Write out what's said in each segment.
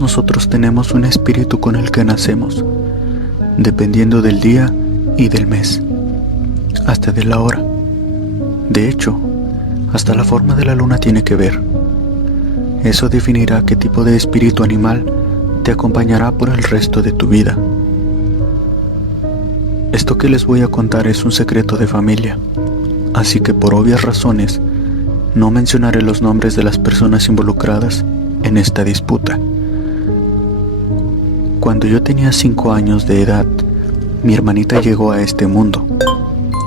Todos nosotros tenemos un espíritu con el que nacemos, dependiendo del día y del mes, hasta de la hora. De hecho, hasta la forma de la luna tiene que ver. Eso definirá qué tipo de espíritu animal te acompañará por el resto de tu vida. Esto que les voy a contar es un secreto de familia, así que por obvias razones no mencionaré los nombres de las personas involucradas en esta disputa. Cuando yo tenía 5 años de edad, mi hermanita llegó a este mundo.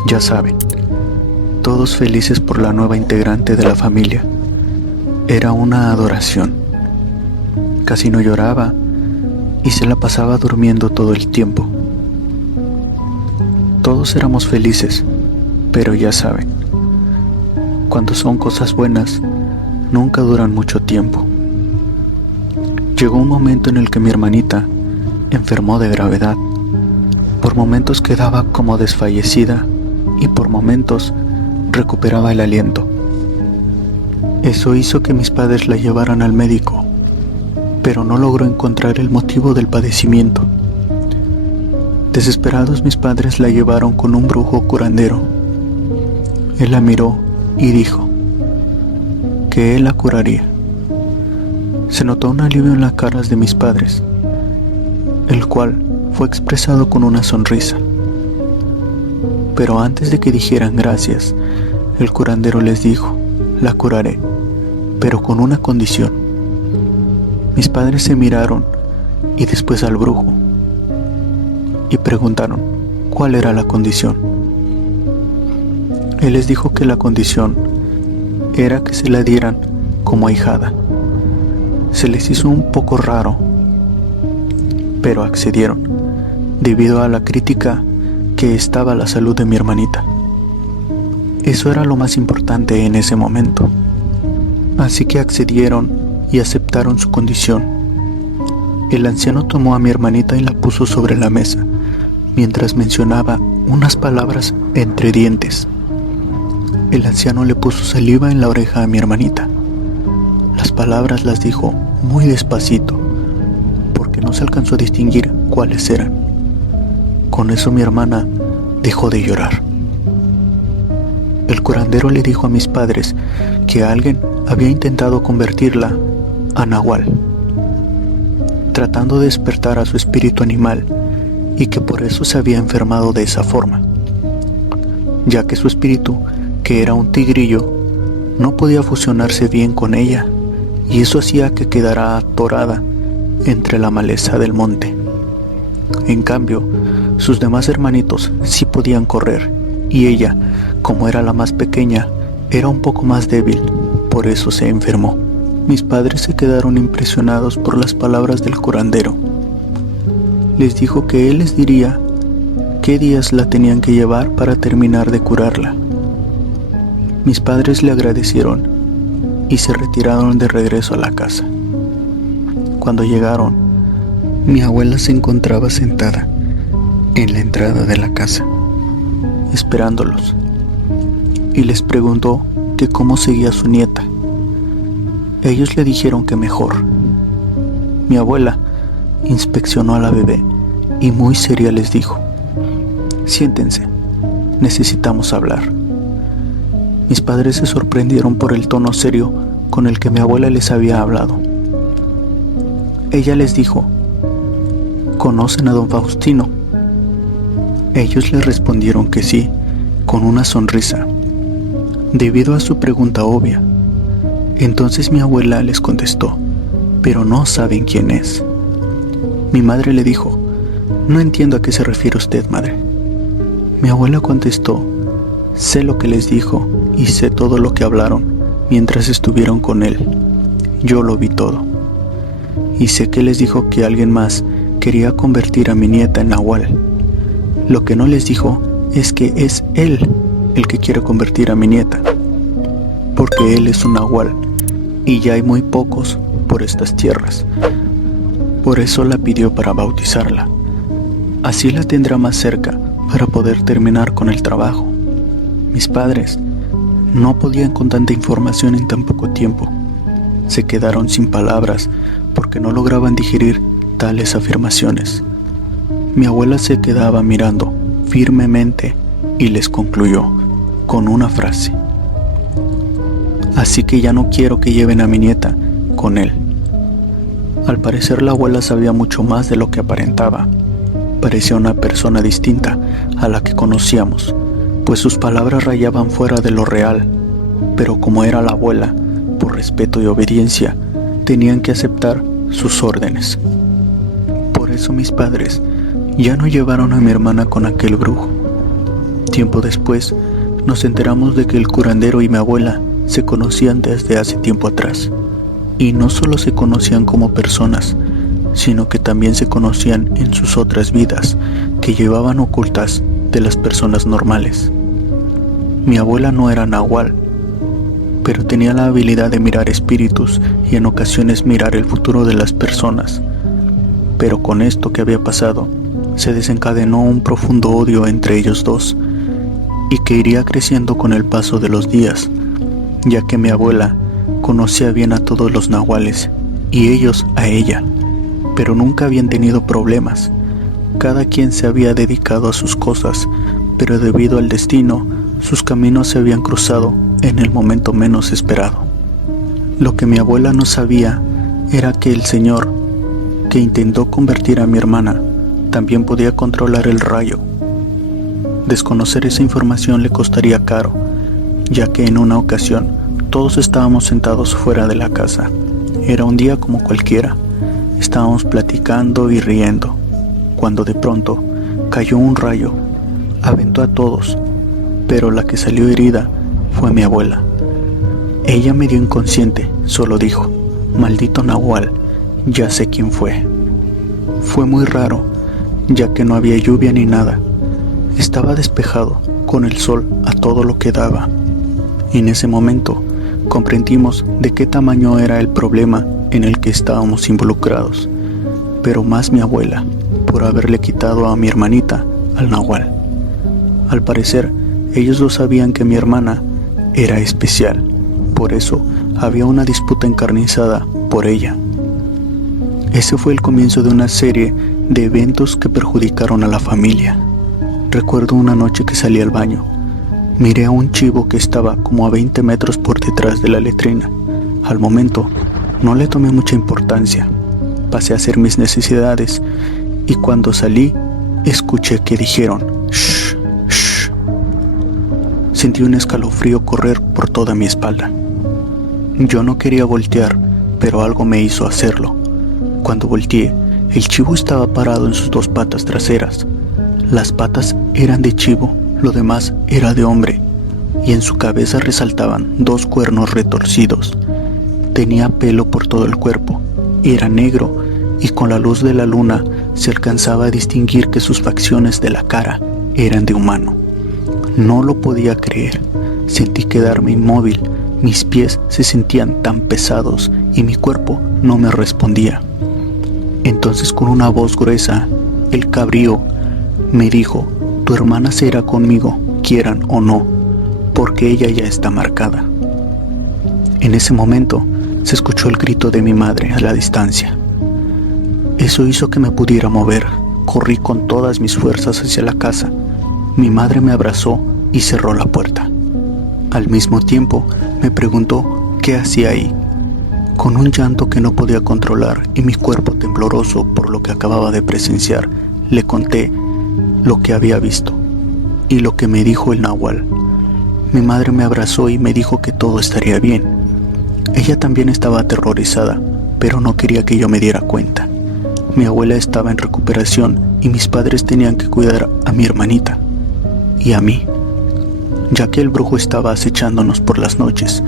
Ya saben, todos felices por la nueva integrante de la familia. Era una adoración. Casi no lloraba y se la pasaba durmiendo todo el tiempo. Todos éramos felices, pero ya saben, cuando son cosas buenas, nunca duran mucho tiempo. Llegó un momento en el que mi hermanita enfermó de gravedad. Por momentos quedaba como desfallecida y por momentos recuperaba el aliento. Eso hizo que mis padres la llevaran al médico, pero no logró encontrar el motivo del padecimiento. Desesperados, mis padres la llevaron con un brujo curandero. Él la miró y dijo que él la curaría. Se notó un alivio en las caras de mis padres, el cual fue expresado con una sonrisa. Pero antes de que dijeran gracias, el curandero les dijo: la curaré, pero con una condición. Mis padres se miraron y después al brujo y preguntaron cuál era la condición. Él les dijo que la condición era que se la dieran como ahijada. Se les hizo un poco raro, pero accedieron, debido a la crítica que estaba la salud de mi hermanita. Eso era lo más importante en ese momento. Así que accedieron y aceptaron su condición. El anciano tomó a mi hermanita y la puso sobre la mesa, mientras mencionaba unas palabras entre dientes. El anciano le puso saliva en la oreja a mi hermanita. Las palabras las dijo muy despacito, porque no se alcanzó a distinguir cuáles eran. Con eso mi hermana dejó de llorar. El curandero le dijo a mis padres que alguien había intentado convertirla a nahual, tratando de despertar a su espíritu animal, y que por eso se había enfermado de esa forma, ya que su espíritu, que era un tigrillo, no podía fusionarse bien con ella, y eso hacía que quedara atorada entre la maleza del monte. En cambio, sus demás hermanitos sí podían correr, y ella, como era la más pequeña, era un poco más débil, por eso se enfermó. Mis padres se quedaron impresionados por las palabras del curandero. Les dijo que él les diría qué días la tenían que llevar para terminar de curarla. Mis padres le agradecieron y se retiraron de regreso a la casa. Cuando llegaron, mi abuela se encontraba sentada en la entrada de la casa, esperándolos, y les preguntó que cómo seguía su nieta. Ellos le dijeron que mejor. Mi abuela inspeccionó a la bebé y muy seria les dijo: siéntense, necesitamos hablar. Mis padres se sorprendieron por el tono serio con el que mi abuela les había hablado. Ella les dijo: ¿conocen a don Faustino? Ellos le respondieron que sí, con una sonrisa, debido a su pregunta obvia. Entonces mi abuela les contestó: pero no saben quién es. Mi madre le dijo: no entiendo a qué se refiere usted, madre. Mi abuela contestó: sé lo que les dijo y sé todo lo que hablaron mientras estuvieron con él. Yo lo vi todo. Y sé que les dijo que alguien más quería convertir a mi nieta en nahual. Lo que no les dijo es que es él el que quiere convertir a mi nieta, porque él es un nahual y ya hay muy pocos por estas tierras. Por eso la pidió para bautizarla. Así la tendrá más cerca para poder terminar con el trabajo. Mis padres no podían con tanta información en tan poco tiempo. Se quedaron sin palabras porque no lograban digerir tales afirmaciones. Mi abuela se quedaba mirando firmemente y les concluyó con una frase: así que ya no quiero que lleven a mi nieta con él. Al parecer la abuela sabía mucho más de lo que aparentaba. Parecía una persona distinta a la que conocíamos, pues sus palabras rayaban fuera de lo real, pero como era la abuela, por respeto y obediencia, tenían que aceptar sus órdenes. Por eso mis padres ya no llevaron a mi hermana con aquel brujo. Tiempo después, nos enteramos de que el curandero y mi abuela se conocían desde hace tiempo atrás. Y no solo se conocían como personas, sino que también se conocían en sus otras vidas que llevaban ocultas de las personas normales. Mi abuela no era nahual, pero tenía la habilidad de mirar espíritus y en ocasiones mirar el futuro de las personas. Pero con esto que había pasado, se desencadenó un profundo odio entre ellos dos, y que iría creciendo con el paso de los días, ya que mi abuela conocía bien a todos los nahuales y ellos a ella, pero nunca habían tenido problemas. Cada quien se había dedicado a sus cosas, pero debido al destino, sus caminos se habían cruzado en el momento menos esperado. Lo que mi abuela no sabía era que el señor que intentó convertir a mi hermana también podía controlar el rayo. Desconocer esa información le costaría caro, ya que en una ocasión todos estábamos sentados fuera de la casa. Era un día como cualquiera. Estábamos platicando y riendo, cuando de pronto cayó un rayo. Aventó a todos, pero la que salió herida fue mi abuela. Ella medio inconsciente solo dijo: maldito nahual, ya sé quién fue. Fue muy raro, ya que no había lluvia ni nada. Estaba despejado, con el sol a todo lo que daba. En ese momento comprendimos de qué tamaño era el problema en el que estábamos involucrados, pero más mi abuela, por haberle quitado a mi hermanita al nahual. Al parecer, ellos dos sabían que mi hermana era especial, por eso había una disputa encarnizada por ella. Ese fue el comienzo de una serie de eventos que perjudicaron a la familia. Recuerdo una noche que salí al baño. Miré a un chivo que estaba como a 20 metros por detrás de la letrina. Al momento, no le tomé mucha importancia. Pasé a hacer mis necesidades y cuando salí, escuché que dijeron "shh, shh". Sentí un escalofrío correr por toda mi espalda. Yo no quería voltear, pero algo me hizo hacerlo. Cuando volteé, el chivo estaba parado en sus dos patas traseras. Las patas eran de chivo, lo demás era de hombre, y en su cabeza resaltaban dos cuernos retorcidos. Tenía pelo por todo el cuerpo, era negro, y con la luz de la luna se alcanzaba a distinguir que sus facciones de la cara eran de humano. No lo podía creer, sentí quedarme inmóvil, mis pies se sentían tan pesados y mi cuerpo no me respondía. Entonces con una voz gruesa, el cabrío me dijo: tu hermana se irá conmigo, quieran o no, porque ella ya está marcada. En ese momento se escuchó el grito de mi madre a la distancia. Eso hizo que me pudiera mover. Corrí con todas mis fuerzas hacia la casa. Mi madre me abrazó y cerró la puerta. Al mismo tiempo me preguntó qué hacía ahí. Con un llanto que no podía controlar y mi cuerpo tembloroso por lo que acababa de presenciar, le conté lo que había visto y lo que me dijo el nahual. Mi madre me abrazó y me dijo que todo estaría bien. Ella también estaba aterrorizada, pero no quería que yo me diera cuenta. Mi abuela estaba en recuperación y mis padres tenían que cuidar a mi hermanita y a mí, ya que el brujo estaba acechándonos por las noches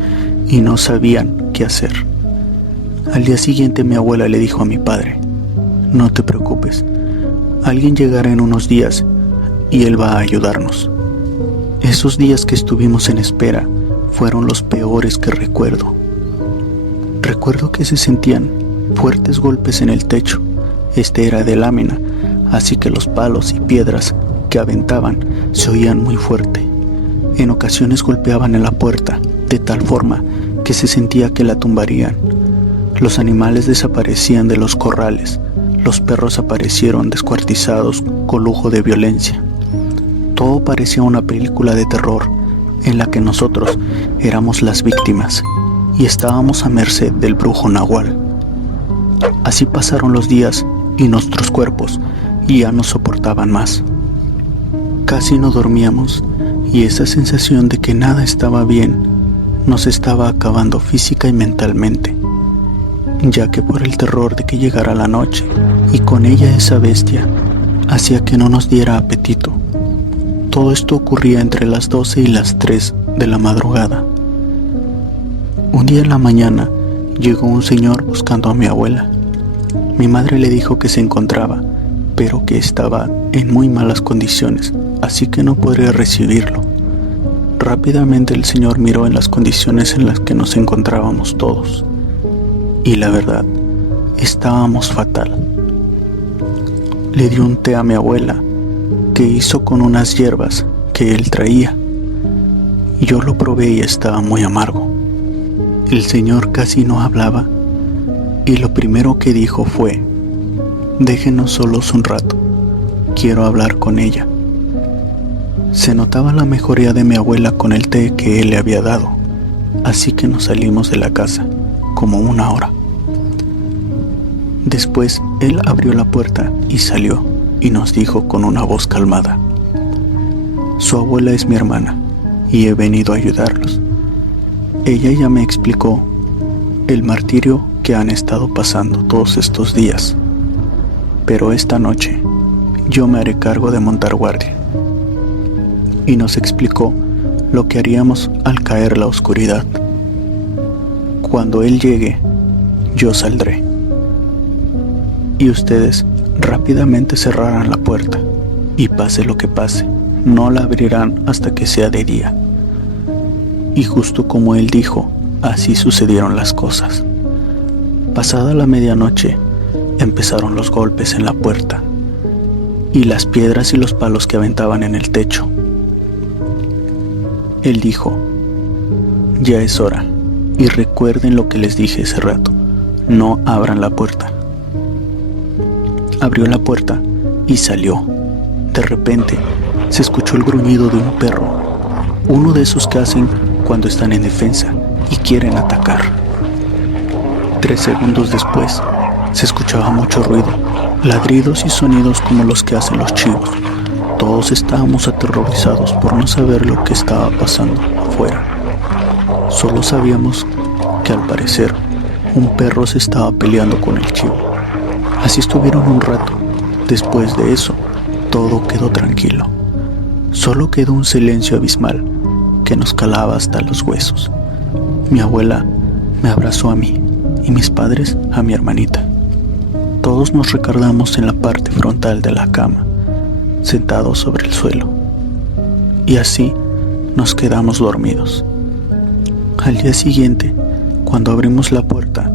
y no sabían qué hacer. Al día siguiente mi abuela le dijo a mi padre: no te preocupes, alguien llegará en unos días y él va a ayudarnos. Esos días que estuvimos en espera fueron los peores que recuerdo. Recuerdo que se sentían fuertes golpes en el techo. Este era de lámina, así que los palos y piedras que aventaban se oían muy fuerte. En ocasiones golpeaban en la puerta, de tal forma que se sentía que la tumbarían. Los animales desaparecían de los corrales, los perros aparecieron descuartizados con lujo de violencia. Todo parecía una película de terror en la que nosotros éramos las víctimas y estábamos a merced del brujo Nahual. Así pasaron los días y nuestros cuerpos ya no soportaban más. Casi no dormíamos y esa sensación de que nada estaba bien nos estaba acabando física y mentalmente, ya que por el terror de que llegara la noche y con ella esa bestia hacía que no nos diera apetito. Todo esto ocurría entre las 12 y las 3 de la madrugada. Un día en la mañana llegó un señor buscando a mi abuela. Mi madre le dijo que se encontraba, pero que estaba en muy malas condiciones, así que no podría recibirlo. Rápidamente el señor miró en las condiciones en las que nos encontrábamos todos, y la verdad, estábamos fatal. Le dio un té a mi abuela, que hizo con unas hierbas que él traía. Yo lo probé y estaba muy amargo. El señor casi no hablaba, y lo primero que dijo fue: déjenos solos un rato, quiero hablar con ella. Se notaba la mejoría de mi abuela con el té que él le había dado, así que nos salimos de la casa, como una hora. Después él abrió la puerta y salió, y nos dijo con una voz calmada: su abuela es mi hermana, y he venido a ayudarlos. Ella ya me explicó el martirio que han estado pasando todos estos días, pero esta noche yo me haré cargo de montar guardia. Y nos explicó lo que haríamos al caer la oscuridad. Cuando él llegue, yo saldré, y ustedes rápidamente cerrarán la puerta, y pase lo que pase, no la abrirán hasta que sea de día. Y justo como él dijo, así sucedieron las cosas. Pasada la medianoche, empezaron los golpes en la puerta, y las piedras y los palos que aventaban en el techo. Él dijo: ya es hora, y recuerden lo que les dije ese rato, no abran la puerta. Abrió la puerta y salió. De repente se escuchó el gruñido de un perro, uno de esos que hacen cuando están en defensa y quieren atacar. 3 segundos después se escuchaba mucho ruido, ladridos y sonidos como los que hacen los chivos. Todos estábamos aterrorizados por no saber lo que estaba pasando afuera. Solo sabíamos que al parecer un perro se estaba peleando con el chivo. Así estuvieron un rato. Después de eso, todo quedó tranquilo. Solo quedó un silencio abismal que nos calaba hasta los huesos. Mi abuela me abrazó a mí y mis padres a mi hermanita. Todos nos recargamos en la parte frontal de la cama, sentados sobre el suelo, y así nos quedamos dormidos. Al día siguiente, cuando abrimos la puerta,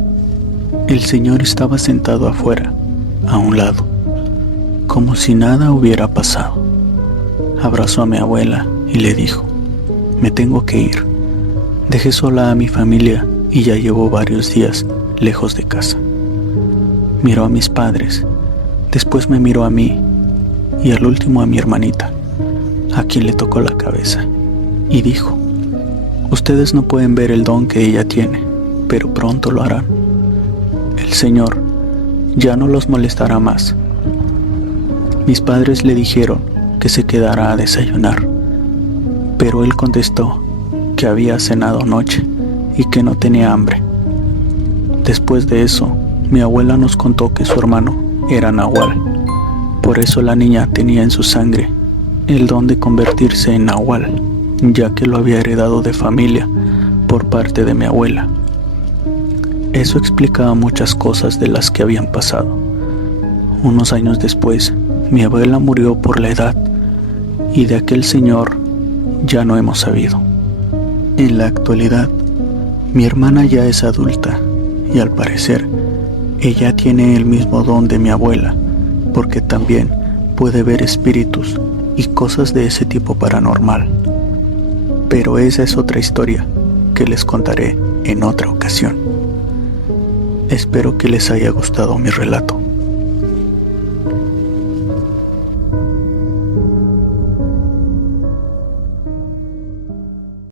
el señor estaba sentado afuera, a un lado, como si nada hubiera pasado. Abrazó a mi abuela y le dijo: me tengo que ir. Dejé sola a mi familia y ya llevo varios días lejos de casa. Miró a mis padres, después me miró a mí y al último a mi hermanita, a quien le tocó la cabeza, y dijo: ustedes no pueden ver el don que ella tiene, pero pronto lo harán. El Señor ya no los molestará más. Mis padres le dijeron que se quedara a desayunar, pero él contestó que había cenado anoche y que no tenía hambre. Después de eso, mi abuela nos contó que su hermano era Nahual. Por eso la niña tenía en su sangre el don de convertirse en Nahual, ya que lo había heredado de familia por parte de mi abuela. Eso explicaba muchas cosas de las que habían pasado. Unos años después, mi abuela murió por la edad, y de aquel señor ya no hemos sabido. En la actualidad, mi hermana ya es adulta, y al parecer, ella tiene el mismo don de mi abuela, porque también puede ver espíritus y cosas de ese tipo paranormal. Pero esa es otra historia que les contaré en otra ocasión. Espero que les haya gustado mi relato.